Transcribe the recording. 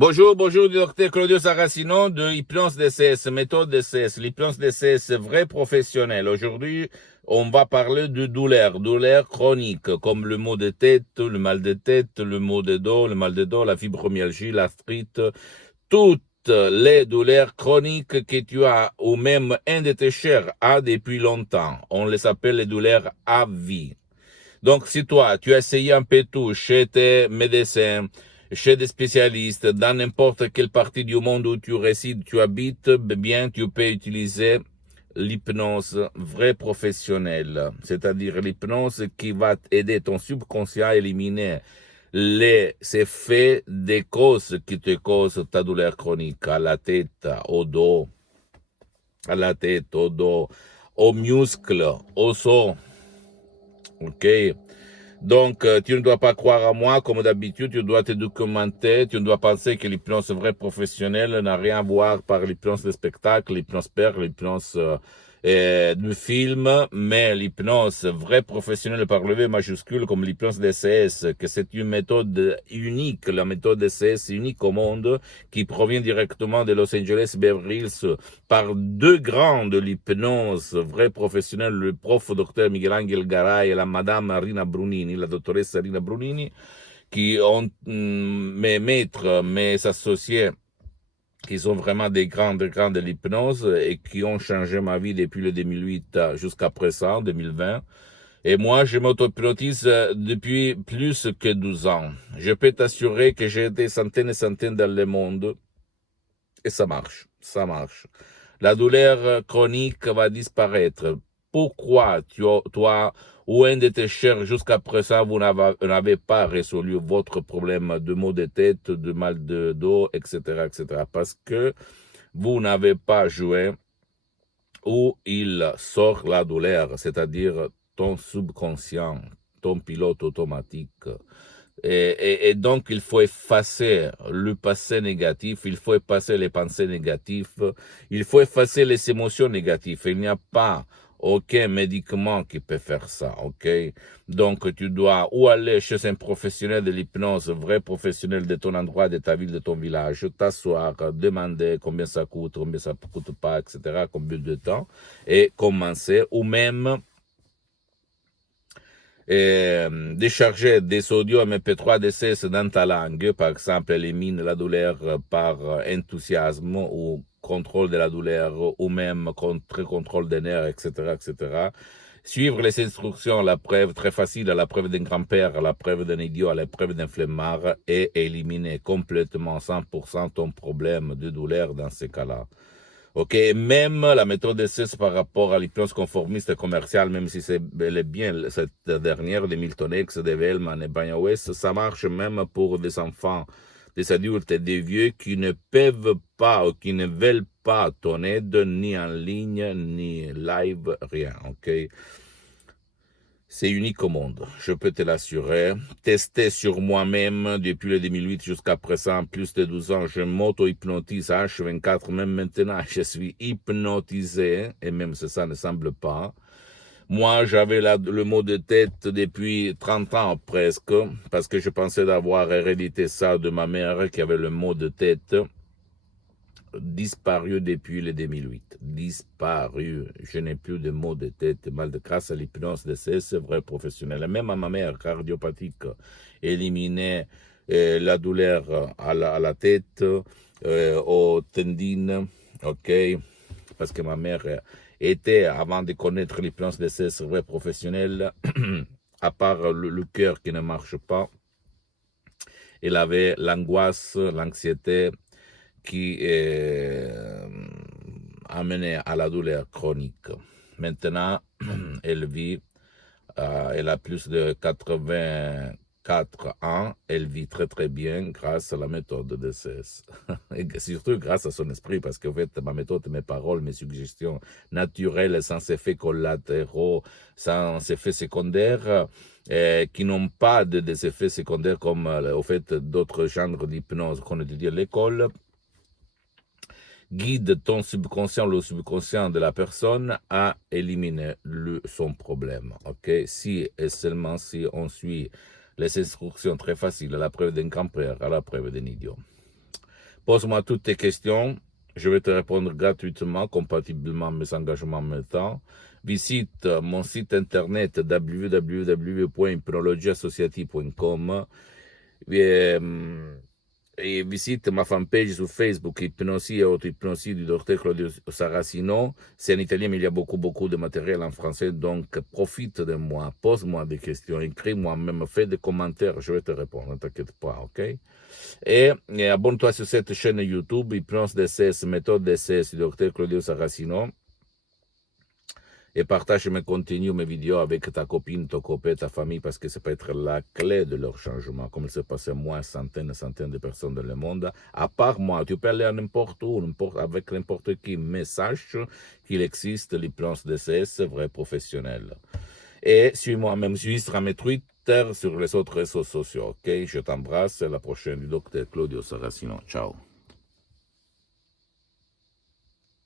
Bonjour, bonjour, docteur Claudio Saracino de Hypnose DCS, méthode DCS. L'hypnose DCS vrai professionnel. Aujourd'hui, on va parler de douleur chronique, comme le maux de tête, le mal de tête, le maux de dos, le mal de dos, la fibromyalgie, l'arthrite, toutes les douleurs chroniques que tu as ou même un de tes chers a depuis longtemps. On les appelle les douleurs à vie. Donc, si toi, tu as essayé un peu tout chez tes médecins, chez des spécialistes, dans n'importe quelle partie du monde où tu résides, tu habites, bien, tu peux utiliser l'hypnose vraie professionnelle, c'est-à-dire l'hypnose qui va aider ton subconscient à éliminer les effets des causes qui te causent ta douleur chronique à la tête, au dos, aux muscles, aux os. Ok? Donc, tu ne dois pas croire à moi comme d'habitude, tu dois te documenter, tu ne dois penser que l'hypnose vraie professionnelle n'a rien à voir par l'hypnose de spectacle, l'hypnose père, l'hypnose du film, mais l'hypnose vraie professionnelle par le V majuscule comme l'hypnose DCS, que c'est une méthode unique, la méthode DCS unique au monde, qui provient directement de Los Angeles Beverly Hills par deux grands de l'hypnose vraie professionnelle, le prof docteur Miguel Angel Garay et la madame Rina Brunini, la dottoressa Rina Brunini, qui ont mes maîtres, mes associés, qui sont vraiment des grands de l'hypnose et qui ont changé ma vie depuis le 2008 jusqu'à présent, 2020. Et moi, je m'auto-hypnotise depuis plus que 12 ans. Je peux t'assurer que j'ai des centaines et centaines dans le monde et ça marche, ça marche. La douleur chronique va disparaître. Pourquoi toi ou un de tes chers jusqu'à présent, vous n'avez pas résolu votre problème de maux de tête, de mal de dos, etc., etc. Parce que vous n'avez pas joué où il sort la douleur, c'est-à-dire ton subconscient, ton pilote automatique. Et donc, il faut effacer le passé négatif, il faut effacer les pensées négatives, il faut effacer les émotions négatives. Il n'y a pas aucun médicament qui peut faire ça, ok? Donc, tu dois ou aller chez un professionnel de l'hypnose, vrai professionnel de ton endroit, de ta ville, de ton village, t'asseoir, demander combien ça coûte pas, etc., combien de temps, et commencer, ou même décharger des audios MP3 DCS dans ta langue, par exemple, élimine la douleur par enthousiasme ou contrôle de la douleur ou même contrôle des nerfs, etc., etc. Suivre les instructions, la preuve très facile, la preuve d'un grand-père, la preuve d'un idiot, la preuve d'un flemmard et éliminer complètement 100% ton problème de douleur dans ces cas-là. Ok, même la méthode DCS par rapport à l'hypnose conformiste commerciale, même si c'est bel et bien cette dernière de Milton X, de Vellman et Banya West, ça marche même pour des enfants, des adultes et des vieux qui ne peuvent pas ou qui ne veulent pas ton aide, ni en ligne, ni live, rien, ok? C'est unique au monde, je peux te l'assurer. Testé sur moi-même depuis le 2008 jusqu'à présent, plus de 12 ans, je m'auto-hypnotise H24, même maintenant, je suis hypnotisé, et même si ça ne semble pas. Moi, j'avais le mot de tête depuis 30 ans presque, parce que je pensais d'avoir hérédité ça de ma mère qui avait le mot de tête. Disparu depuis le 2008. Disparu. Je n'ai plus de maux de tête, mal de grâce à l'hypnose de c'est vrai professionnel. Même à ma mère cardiopathique, éliminer la douleur à la tête, aux tendines, ok? Parce que ma mère était, avant de connaître l'hypnose de c'est vrai professionnel, à part le cœur qui ne marche pas, elle avait l'angoisse, l'anxiété, qui amenait à la douleur chronique. Maintenant, elle vit, elle a plus de 84 ans, elle vit très très bien grâce à la méthode de CES. Et surtout grâce à son esprit, parce qu'en fait, ma méthode, mes paroles, mes suggestions naturelles, sans effets collatéraux, sans effets secondaires, qui n'ont pas des effets secondaires comme au fait d'autres genres d'hypnose qu'on étudie à l'école, guide ton subconscient, le subconscient de la personne à éliminer son problème. Ok? Si et seulement si on suit les instructions très faciles, à la preuve d'un grand-père, à la preuve d'un idiot. Pose-moi toutes tes questions. Je vais te répondre gratuitement, compatiblement à mes engagements en même temps. Visite mon site internet www.hypnologieassociative.com et visite ma fanpage sur Facebook, Hypnosie et auto-hypnosie du docteur Claudio Saracino. C'est en italien, mais il y a beaucoup de matériel en français, donc profite de moi, pose-moi des questions, écris-moi même, fais des commentaires, je vais te répondre, ne t'inquiète pas, ok? Et abonne-toi sur cette chaîne YouTube, Hypnose DCS, méthode DCS du docteur Claudio Saracino. Et partage mes contenus, mes vidéos avec ta copine, ton copain, ta famille, parce que ça peut être la clé de leur changement, comme il s'est passé à moi, centaines de personnes dans le monde. À part moi, tu peux aller à n'importe où, avec n'importe qui, mais sache qu'il existe l'hypnose DCS vrai professionnel. Et suis-moi même sur mes Twitter, sur les autres réseaux sociaux, ok? Je t'embrasse, à la prochaine du docteur Claudio Saracino. Ciao.